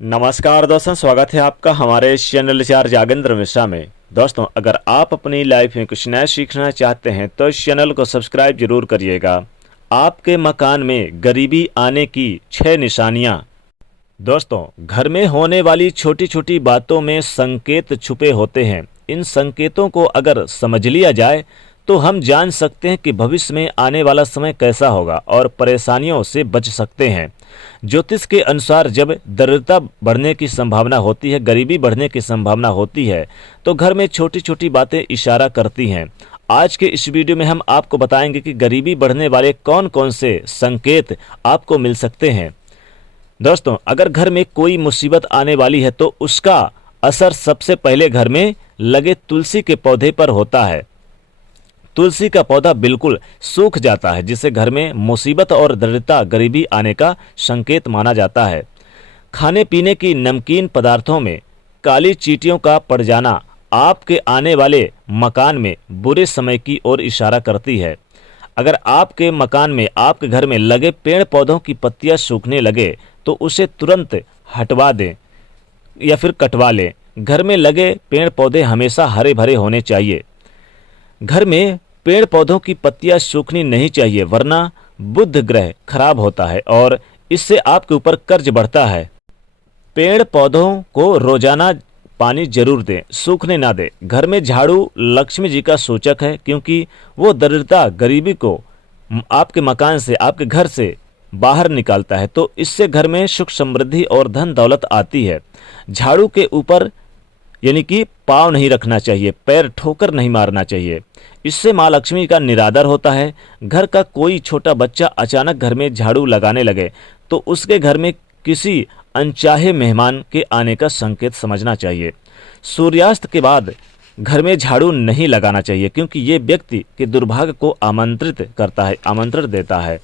नमस्कार दोस्तों, स्वागत है आपका हमारे इस चैनल चार जागेंद्र मिश्रा में। दोस्तों, अगर आप अपनी लाइफ में कुछ नया सीखना चाहते हैं तो इस चैनल को सब्सक्राइब जरूर करिएगा। आपके मकान में गरीबी आने की 6 निशानियां। दोस्तों, घर में होने वाली छोटी छोटी बातों में संकेत छुपे होते हैं। इन संकेतों को अगर समझ लिया जाए तो हम जान सकते हैं कि भविष्य में आने वाला समय कैसा होगा और परेशानियों से बच सकते हैं। ज्योतिष के अनुसार जब दरिद्रता बढ़ने की संभावना होती है, गरीबी बढ़ने की संभावना होती है, तो घर में छोटी छोटी बातें इशारा करती हैं। आज के इस वीडियो में हम आपको बताएंगे कि गरीबी बढ़ने वाले कौन कौन से संकेत आपको मिल सकते हैं। दोस्तों, अगर घर में कोई मुसीबत आने वाली है तो उसका असर सबसे पहले घर में लगे तुलसी के पौधे पर होता है। तुलसी का पौधा बिल्कुल सूख जाता है, जिससे घर में मुसीबत और दरिद्रता गरीबी आने का संकेत माना जाता है। खाने पीने की नमकीन पदार्थों में काली चींटियों का पड़ जाना आपके आने वाले मकान में बुरे समय की ओर इशारा करती है। अगर आपके मकान में, आपके घर में लगे पेड़ पौधों की पत्तियां सूखने लगे तो उसे तुरंत हटवा दें या फिर कटवा लें। घर में लगे पेड़ पौधे हमेशा हरे भरे होने चाहिए। घर में पेड़ पौधों की पत्तियां सूखनी नहीं चाहिए, वरना बुध ग्रह खराब होता है और इससे आपके ऊपर कर्ज बढ़ता है। पेड़ पौधों को रोजाना पानी जरूर दें, सूखने ना दें। घर में झाड़ू लक्ष्मी जी का सूचक है, क्योंकि वो दरिद्रता गरीबी को आपके मकान से, आपके घर से बाहर निकालता है, तो इससे घर में सुख समृद्धि और धन दौलत आती है। झाड़ू के ऊपर यानी कि पाँव नहीं रखना चाहिए, पैर ठोकर नहीं मारना चाहिए। इससे माँ लक्ष्मी का निरादर होता है। घर का कोई छोटा बच्चा अचानक घर में झाड़ू लगाने लगे तो उसके घर में किसी अनचाहे मेहमान के आने का संकेत समझना चाहिए। सूर्यास्त के बाद घर में झाड़ू नहीं लगाना चाहिए, क्योंकि ये व्यक्ति के दुर्भाग्य को आमंत्रण देता है।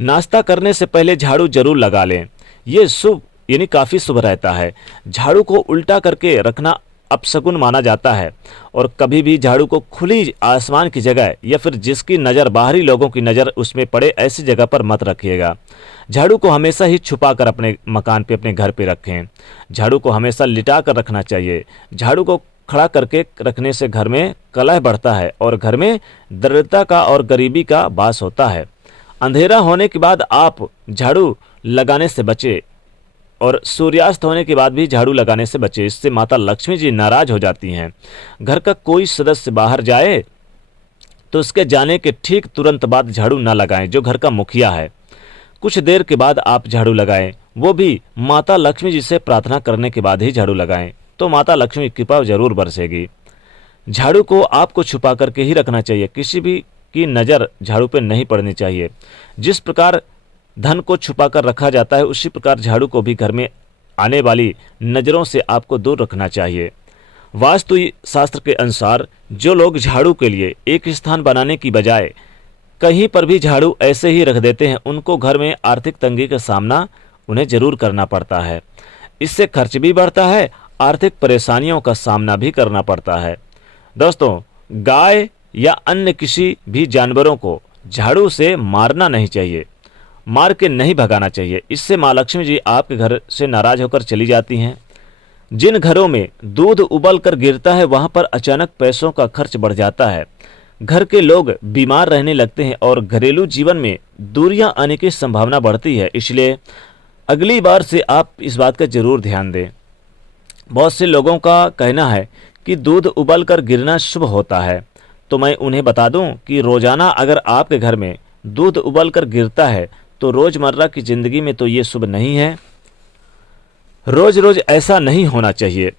नाश्ता करने से पहले झाड़ू जरूर लगा लें, ये शुभ यानी काफ़ी शुभ रहता है। झाड़ू को उल्टा करके रखना अपशकुन माना जाता है और कभी भी झाड़ू को खुली आसमान की जगह या फिर जिसकी नज़र, बाहरी लोगों की नज़र उसमें पड़े, ऐसी जगह पर मत रखिएगा। झाड़ू को हमेशा ही छुपा कर अपने मकान पे, अपने घर पे रखें। झाड़ू को हमेशा लिटा कर रखना चाहिए। झाड़ू को खड़ा करके रखने से घर में कलह बढ़ता है और घर में दरिद्रता का और गरीबी का वास होता है। अंधेरा होने के बाद आप झाड़ू लगाने से बचें और सूर्यास्त होने के बाद भी झाड़ू लगाने से बचे, इससे माता लक्ष्मी जी नाराज हो जाती हैं। घर का कोई सदस्य बाहर जाए तो उसके जाने के ठीक तुरंत बाद झाड़ू ना लगाएं, जो घर का मुखिया है। कुछ देर के बाद आप झाड़ू लगाएं, वो भी माता लक्ष्मी जी से प्रार्थना करने के बाद ही झाड़ू लगाएं, तो माता लक्ष्मी की कृपा जरूर बरसेगी। झाड़ू को आपको छुपा करके ही रखना चाहिए, किसी भी की नज़र झाड़ू पे नहीं पड़नी चाहिए। जिस प्रकार धन को छुपा कर रखा जाता है, उसी प्रकार झाड़ू को भी घर में आने वाली नज़रों से आपको दूर रखना चाहिए। वास्तु शास्त्र के अनुसार जो लोग झाड़ू के लिए एक स्थान बनाने की बजाय कहीं पर भी झाड़ू ऐसे ही रख देते हैं, उनको घर में आर्थिक तंगी का सामना उन्हें जरूर करना पड़ता है। इससे खर्च भी बढ़ता है, आर्थिक परेशानियों का सामना भी करना पड़ता है। दोस्तों, गाय या अन्य किसी भी जानवरों को झाड़ू से मारना नहीं चाहिए, मार के नहीं भगाना चाहिए। इससे माँ लक्ष्मी जी आपके घर से नाराज होकर चली जाती हैं। जिन घरों में दूध उबल कर गिरता है, वहां पर अचानक पैसों का खर्च बढ़ जाता है। घर के लोग बीमार रहने लगते हैं और घरेलू जीवन में दूरियां आने की संभावना बढ़ती है। इसलिए अगली बार से आप इस बात का जरूर ध्यान दें। बहुत से लोगों का कहना है कि दूध उबल कर गिरना शुभ होता है, तो मैं उन्हें बता दूं कि रोजाना अगर आपके घर में दूध उबल कर गिरता है तो रोजमर्रा की जिंदगी में तो ये शुभ नहीं है। रोज रोज ऐसा नहीं होना चाहिए।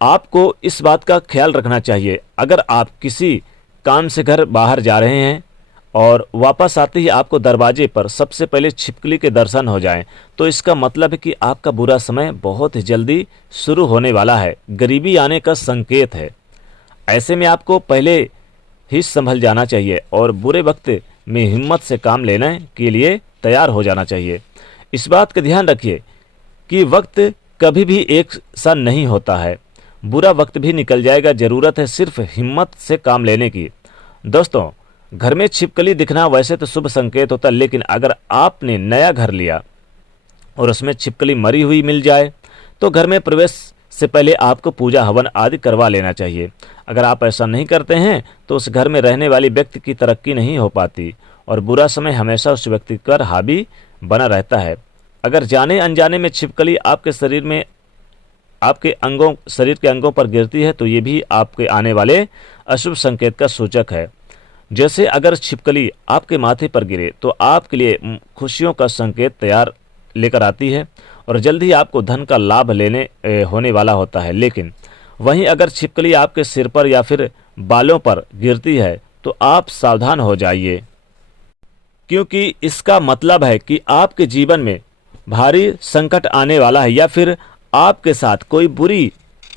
आपको इस बात का ख्याल रखना चाहिए। अगर आप किसी काम से घर बाहर जा रहे हैं और वापस आते ही आपको दरवाजे पर सबसे पहले छिपकली के दर्शन हो जाएं, तो इसका मतलब है कि आपका बुरा समय बहुत ही जल्दी शुरू होने वाला है, गरीबी आने का संकेत है। ऐसे में आपको पहले ही संभल जाना चाहिए और बुरे वक्त में हिम्मत से काम लेने के लिए तैयार हो जाना चाहिए। इस बात का ध्यान रखिए कि वक्त कभी भी एक सा नहीं होता है, बुरा वक्त भी निकल जाएगा। ज़रूरत है सिर्फ हिम्मत से काम लेने की। दोस्तों, घर में छिपकली दिखना वैसे तो शुभ संकेत होता है, लेकिन अगर आपने नया घर लिया और उसमें छिपकली मरी हुई मिल जाए तो घर में प्रवेश से पहले आपको पूजा हवन आदि करवा लेना चाहिए। अगर आप ऐसा नहीं करते हैं तो उस घर में रहने वाली व्यक्ति की तरक्की नहीं हो पाती और बुरा समय हमेशा उस व्यक्ति पर हावी बना रहता है। अगर जाने अनजाने में छिपकली आपके शरीर के अंगों पर गिरती है तो ये भी आपके आने वाले अशुभ संकेत का सूचक है। जैसे अगर छिपकली आपके माथे पर गिरे तो आपके लिए खुशियों का संकेत तैयार लेकर आती है और जल्द ही आपको धन का लाभ होने वाला होता है। लेकिन वहीं अगर छिपकली आपके सिर पर या फिर बालों पर गिरती है तो आप सावधान हो जाइए, क्योंकि इसका मतलब है कि आपके जीवन में भारी संकट आने वाला है या फिर आपके साथ कोई बुरी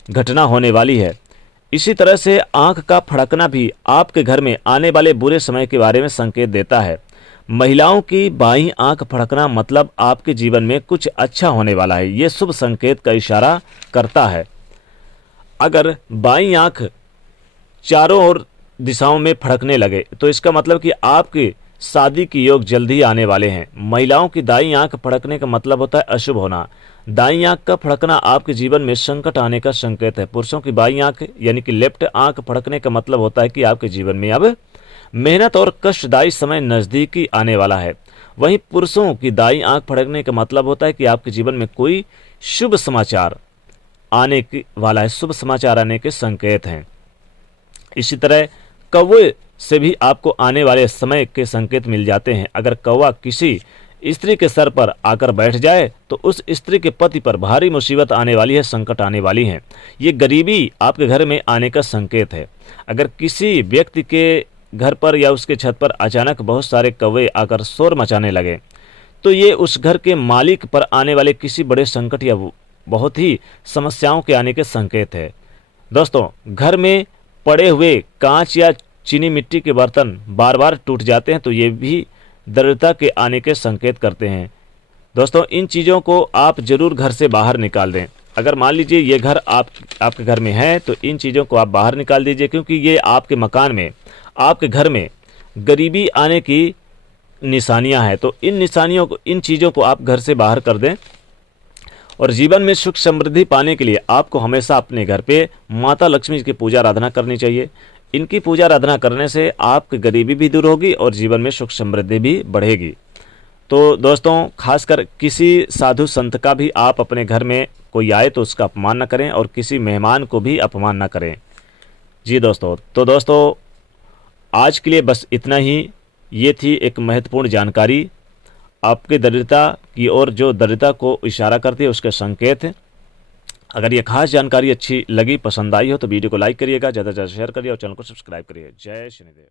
घटना होने वाली है। इसी तरह से आंख का फड़कना भी आपके घर में आने वाले बुरे समय के बारे में संकेत देता है। महिलाओं की बाईं आंख फड़कना मतलब आपके जीवन में कुछ अच्छा होने वाला है। ये शुभ संकेत का इशारा करता है। अगर बाईं आंख चारों ओर दिशाओं में फड़कने लगे तो इसका मतलब कि आपके शादी के योग जल्द ही आने वाले हैं। महिलाओं की दाईं आंख फड़कने का मतलब होता है अशुभ होना। दाईं आंख का फड़कना आपके जीवन में संकट आने का संकेत है। पुरुषों की बाईं आंख यानी कि लेफ्ट आंख फड़कने का मतलब होता है कि आपके जीवन में अब मेहनत और कष्टदायी समय नजदीकी आने वाला है। वहीं पुरुषों की दाईं आंख फड़कने का मतलब होता है कि आपके जीवन में कोई शुभ समाचार आने की वाला है, शुभ समाचार आने के संकेत हैं। इसी तरह कौवे से भी आपको आने वाले समय के संकेत मिल जाते हैं। अगर कौवा किसी स्त्री के सर पर आकर बैठ जाए तो उस स्त्री के पति पर भारी मुसीबत आने वाली है, संकट आने वाली है। ये गरीबी आपके घर में आने का संकेत है। अगर किसी व्यक्ति के घर पर या उसके छत पर अचानक बहुत सारे कौवे आकर शोर मचाने लगे तो ये उस घर के मालिक पर आने वाले किसी बड़े संकट या बहुत ही समस्याओं के आने के संकेत है। दोस्तों, घर में पड़े हुए कांच या चीनी मिट्टी के बर्तन बार बार टूट जाते हैं तो ये भी दरिद्रता के आने के संकेत करते हैं। दोस्तों, इन चीज़ों को आप जरूर घर से बाहर निकाल दें। अगर मान लीजिए ये घर आपके घर में है तो इन चीज़ों को आप बाहर निकाल दीजिए, क्योंकि ये आपके मकान में, आपके घर में गरीबी आने की निशानियां हैं। तो इन चीज़ों को आप घर से बाहर कर दें। और जीवन में सुख समृद्धि पाने के लिए आपको हमेशा अपने घर पे माता लक्ष्मी की पूजा आराधना करनी चाहिए। इनकी पूजा आराधना करने से आपकी गरीबी भी दूर होगी और जीवन में सुख समृद्धि भी बढ़ेगी। तो दोस्तों, खासकर किसी साधु संत का भी आप अपने घर में कोई आए तो उसका अपमान न करें और किसी मेहमान को भी अपमान न करें। जी दोस्तों, तो दोस्तों आज के लिए बस इतना ही। ये थी एक महत्वपूर्ण जानकारी आपके दरिद्रता की ओर, जो दरिद्रता को इशारा करती है, उसके संकेत है। अगर ये खास जानकारी अच्छी लगी, पसंद आई हो तो वीडियो को लाइक करिएगा, ज़्यादा से ज़्यादा शेयर करिए और चैनल को सब्सक्राइब करिए। जय शनिदेव।